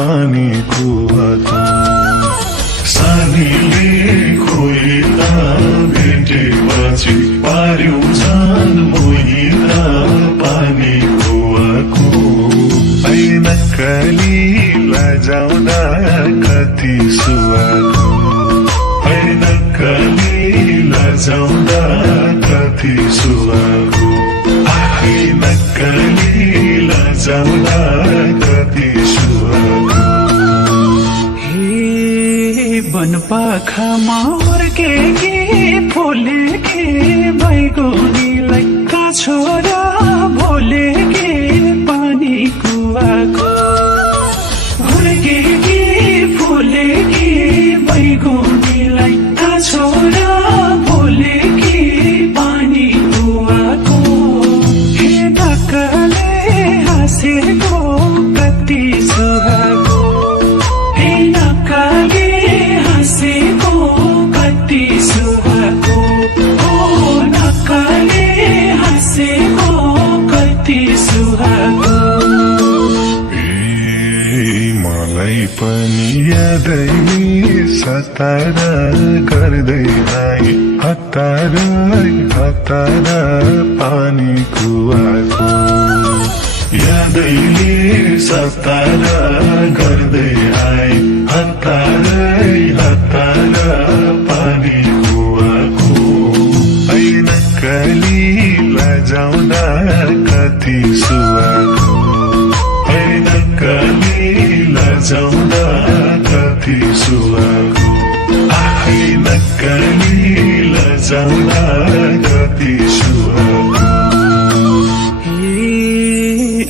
पानी कुवाको सानीले खोइला भेटेपछि पार्यो जान मोहिला पानी कुवाको ऐनक्काली लजाउँदा कति सुहाको ऐनक्काली लजाउँदा कति सुहाको ऐनक्काली लजाउँदा कति सुहाको वनपाखामा हुर्केकी फुलेकी बैगुनीलाई काछोरा भोलेकी पानी कुवाको हुर्केकी फुलेकी बैगुनीलाई काछोरा भोलेकी पानी कुवाको हे नक्कले हाँसेको कति सुहाको हे नक्कले हाँसेको कति सुहाको ओ नक्कले हाँसेको कति सुहाको मलाई पनि यादै सतार गर्दै आए हतार हतार पानी कुवाको यादैले सतार गर्दै आए हतार हतार पानी कुवाको ऐनक्काली लजाउँदा कति सुहाको ऐनक्काली लजाउँदा कति सुहाको ऐनक्काली लजाउँदा कति सुहाको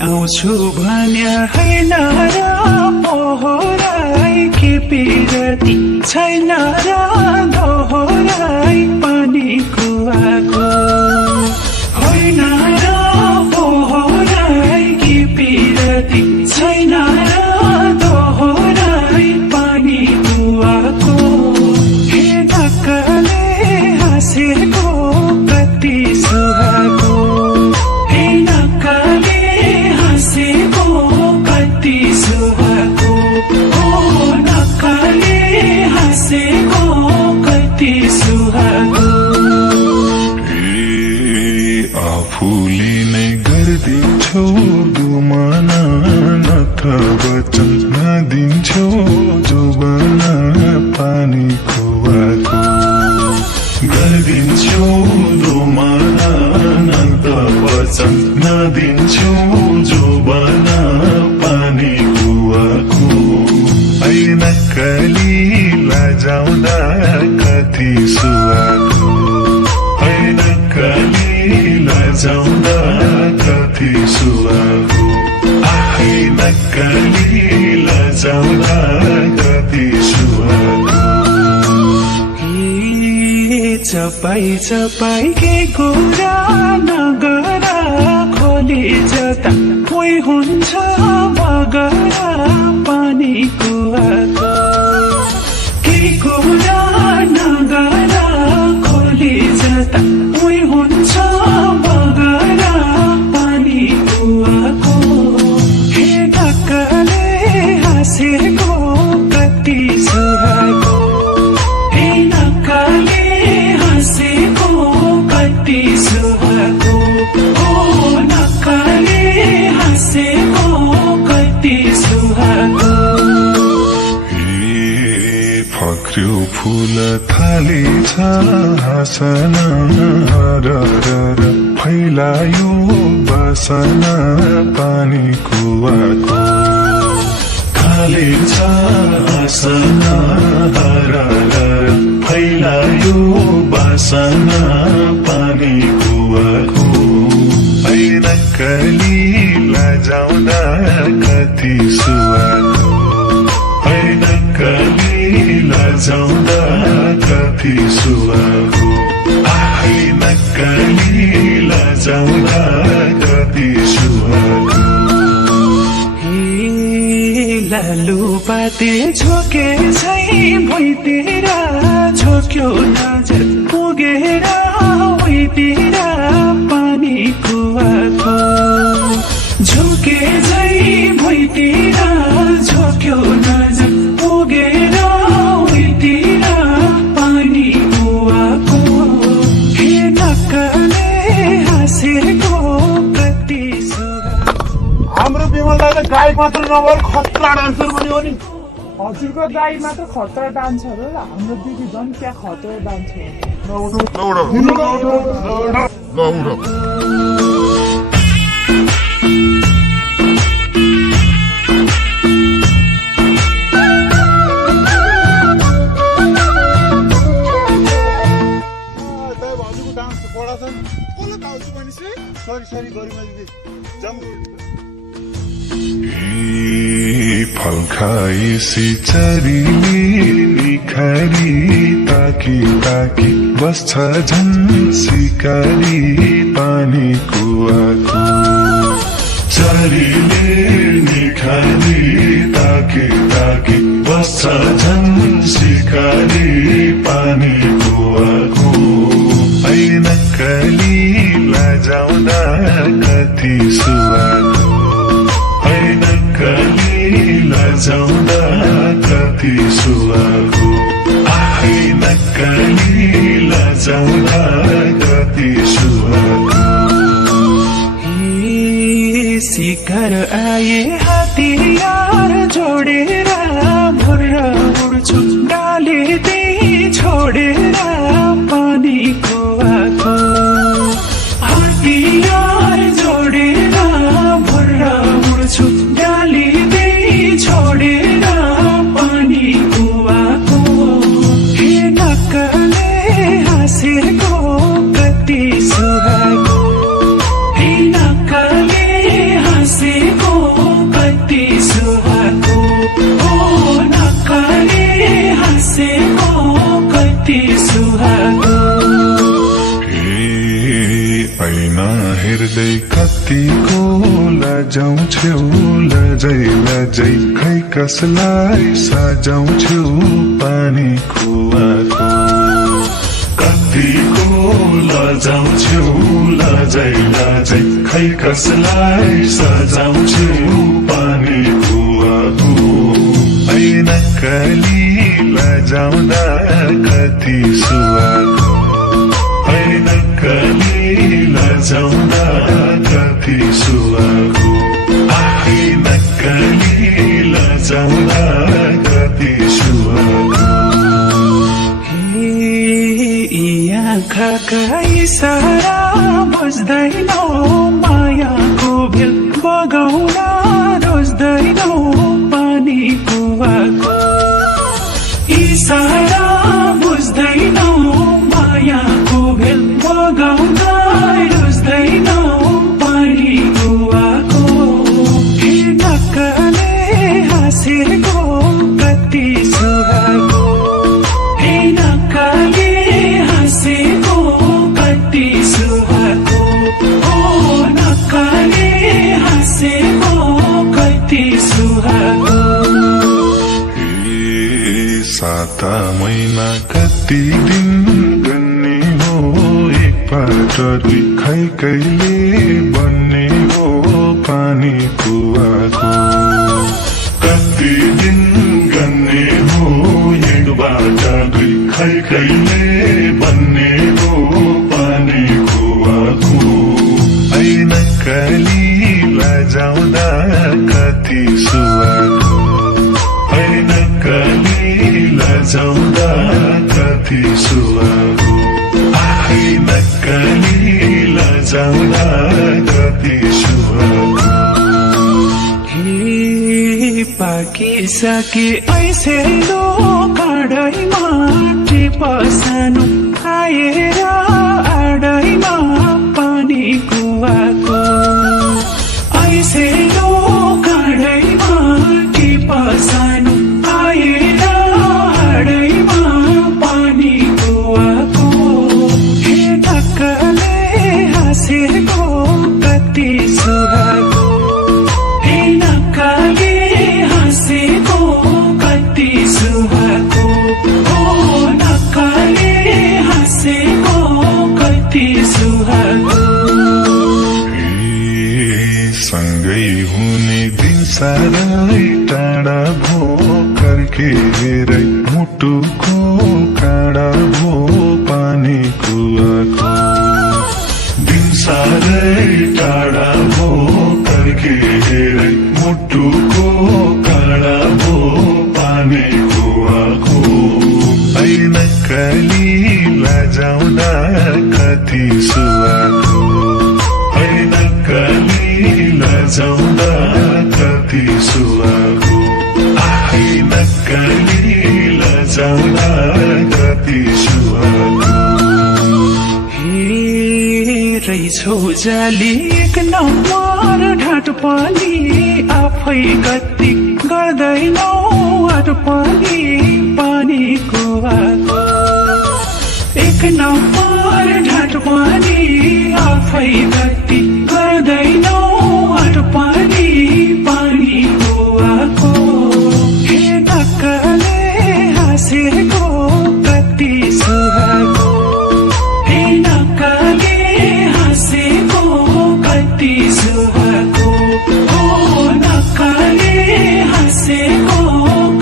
आउँछु भन्या हैन र पोहोराई के पिरती छैन र दोहोराई पानी कुवाको होइन र पोहोराई के पिरती छैन र दोहोराई पानी कुवाको हे नक्कले हाँसेको कति सुहाको हे नक्कले हाँसेको कति सुहाको ओ नक्कले हाँसेको कति सुहाको आफूले नै गर्दिन्छौ दुमाना नथ वचन नदिन्छौ जोबाना पानी कुवाको गर्दिन्छौ दुमाना नथ वचन नदिन्छौ जोबाना पानी कुवाको ऐनक्काली लजाउँदा कति सुहाको ऐनक्काली लजाउँदा कति सुहाको ऐनक्काली लजाउँदा कति सुहाको चपाई चपाई के कुरा नगरा खोली जता कोही हुन्छ बगरा पानी कुवाको के कुरा नगरा खोली जता कोही हुन्छ बगरा पानी कुवाको हे नक्कले हाँसेको कति सुहाको हे नक्कले हाँसेको कति सुहाको ओ नक्कले हाँसेको कति सुहाको फक्र्यो फूल थालेछ हाँसना र फैलायो बासना पानी कुवाको थालेछ हाँसना र फैलायो बासना पानी कुवाको ऐनक्काली लजाउँदा कति सुहाको ऐनक्काली लजाउँदा कति सुहाको ऐनक्काली लजाउँदा कति सुहाको लालुपाते झोके झै भुइँतिर झोक्यो नजर पुगेर उहीँतिर पानी कुवाको झोके झै भुइँतिर झोक्यो दाई मात्र नभएर खतरा डान्सर पनि हो नि हजुरको दाई मात्र खतरा डान्सर हो हाम्रो दिदी झन् क्या खतरा डान्सर हजुरको डान्स बडा छ नि कसले दाउजु भनेपछि सरी गरिमा दिदी फल खाएसी चरीले निखारी ताकी ताकी बस्छ झन् सिकारी पानी कुवाको चरीले निखारी ताकी ताकी बस्छ झन् सिकारी पानी कुवाको ऐनक्कली लजाउँदा कति सुवाको ऐनक्कली लजाउँदा कति सुवाको ऐनक्कली लजाउँदा कति सुवाको शिकार आए हतियार जोडेर भुर्र उड्छु डाले त्यही छोडेर पानी कुवाको हतियार जोडेर भुर्र उड्छु डाले त्यही छोडेर पानी कुवाको हे नक्कले हाँसेको कति सुहाको हे नक्कले हाँसेको कति सुहाको ओ नक्कले हाँसेको कति सुहाको ऐना हेर्दै कतिको लजाउँछौ लजै लजै खै कसलाई सजाउँछौ पानी कुवाको कतिको लजाउँछौ लजै लजै खै कसलाई सजाउँछौ पानी कुवाको ऐनक्कली लजाउँदा कति सुवाको ऐनक्कली लजाउँदा कति सुवाको ऐनक्कली लजाउँदा कति सुवाको आँखाका इसारा बुझ्दैनौ मायाको भेल बगाउन रोज्दैनौ पानी कुवाको इसारा बुझ्दैनौ मायाको भेल बगाउन रोज्दैनौ पानी कुवाको हे नक्कले हाँसेको कति सुहाको हे नक्कले हाँसेको कति सुहाको ओ नक्कले हाँसेको कति सुहाको साता महिना कति दिन गन्ने हो एकपल्ट दुई खै कहिले बन्ने हो पानी कुवाको कति दिन गन्ने हो एकबाट दुई खै कहिले बन्ने हो पानी कुवाको ऐनक्कली लजाउँदा कति सुवाको ऐनक्कली लजाउँदा कति सुवाको ऐनक्कली लजाउँदा कति सुवाको पाकिसके ऐसे लो काँडैमा टिप सानो आएर आडैमा पानी कुवाको ऐसे लो काँडैमा टिप सानो आएर आडैमा पानी कुवाको हे नक्कले हाँसेको कति सुहाको हे नक्कले हाँसेको कति सुहाको ओ नक्कले हाँसेको कति सुहाको सँगै हुने दिन साह्रै टाढा भो कर्केरै मुटुको काँडा भो पानी कुवाको दिन साह्रै टाढा भो कर्केरै मुटु मुटुको काँडा भो पानीको आँखो नक्कली लजाउँदा कति सुहाएको नक्कली लजाउँदा कति सुहाएको नक्कली लजाउँदा कति सुहाएको रहेछौ जाली एक नम्बर ढाँट पनि आफै गति गर्दैनौ आट पनि पानीको आको एक नम्बर ढाँट पनि आफै गति गर्दैनौ आट पनि पानीको आको हे नक्कले हाँसेको कति सुहाएको हे नक्कले हाँसेको कति सुहाएको ओ नक्कले हाँसेको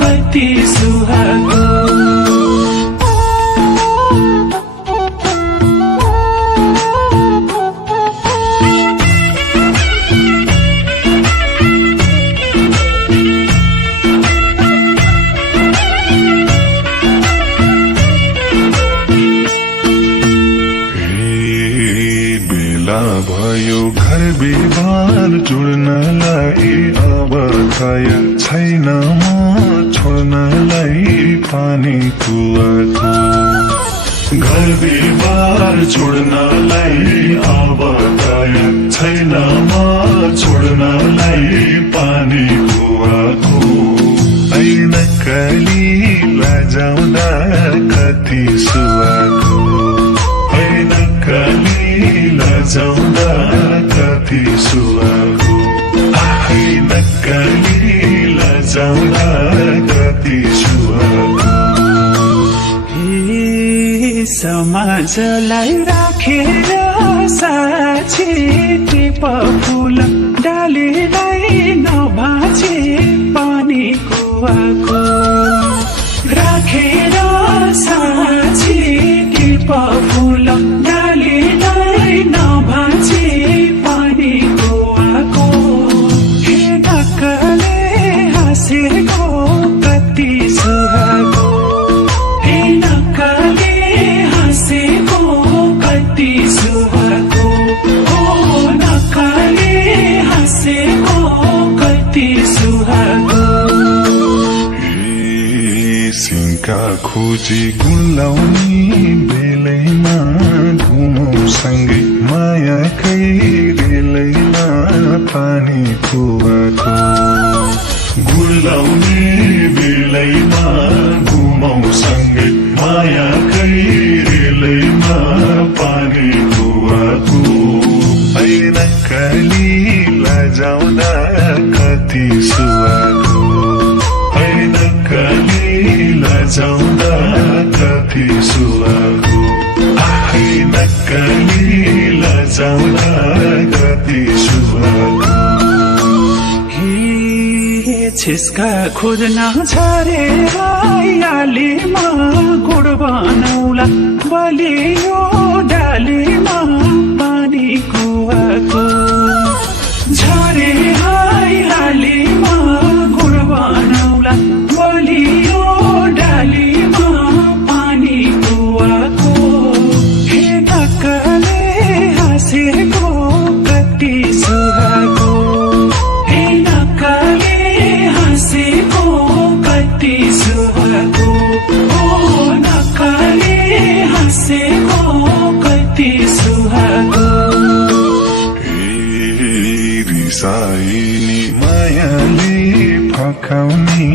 कति सुहाएको भयो घर विवाद जोड्नलाई अब तयार छैन म छोड्नलाई पानी कुवाको घर विवाद जोड्नलाई अब तयार छैन म छोड्नलाई पानी कुवाको नक्कली लजाउँदा कति सुहाएको नक्कली लजाउँदा कति सुहाएको नक्कली लजाउँदा कति सुहाएको समाजलाई राखेर साक्षी टिप फुल डालीलाई नभाँचे पानीको आको राखेर साक्षी टिप फुल डालीलाई नभाँचे पानीको आको हे नक्कले हाँसेको कति सुहाएको हे नक्कले हाँसेको कति सुहाएको ओ नक्कले हाँसेको कति सुहाएको सिंका खोजी गुलाउने बेलैमा घुमौ सँगै मायाकै रेलैमा पानी कुवाको गुलाउने बेलैमा घुमौ सँगै मायाकै रेलैमा पानी कुवाको नक्कली लजाउँदा कति सुहाएको नक्कली लजाउँदा कति सुहाएको नक्कली लजाउँदा कति सुहाएको छिस्का खोज्न छरेर आलीमा गुड बनाउला बलियो डालीमा पानी कुवाको झरे आलीमा गुड बनाउला बलियो डालीमा पानी कुवाको हे नक्कले हाँसेको कति सुहाएको हे नक्कले हाँसेको कति सुहाएको ओ नक्कले हाँसेको कति सुहाएको रिसाइनी मायाले फकाउने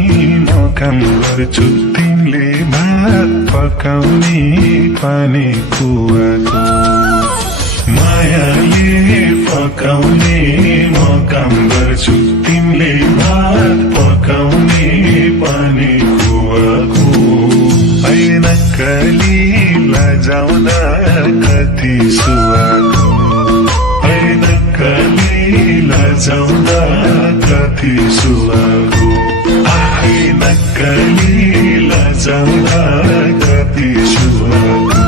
म काम गर्छु तिमीले भात पकाउने पानी कुवाको मायाले फकाउने म काम गर्छु तिमीले भात पकाउने पानी कुवाको नक्कली लजाउँदा कति सुहाएको नक्कली लजाउँदा कति सुहाएको नक्कली लजाउँदा कति सुहाएको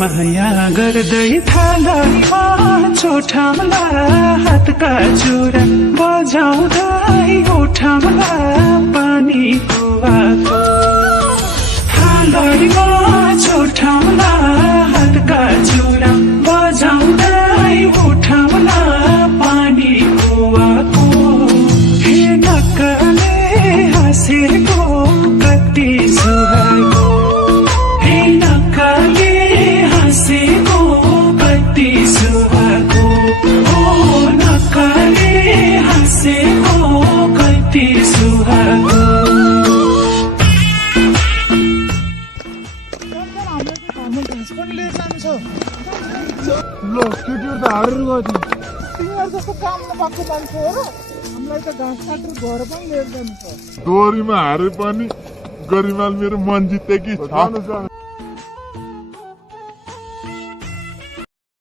माया गर्दै थालैमा छोठामला हातका चुरा बजाउँदै ओठामला पानी कुवाको थालैमा छोठामला हातका चुरा बजाउँदै ओठामला पानी कुवाको हे नक्कले हाँसेको कति सुहाएको हे नक्कले हाँसेको कति सुहाएको हो नक्कले हाँसेको कति सुहाएको हाम्रो घाँस पनि लिएर जानु छ ल केटीहरू त हारेर गयो तिमीहरू जस्तो काम नपाएको मान्छे हो र हामीलाई त घाँस काटेर घर पनि लिएर जानु छ दोहोरीमा हारे पनि गरिमाल मेरो मन जिते कि छ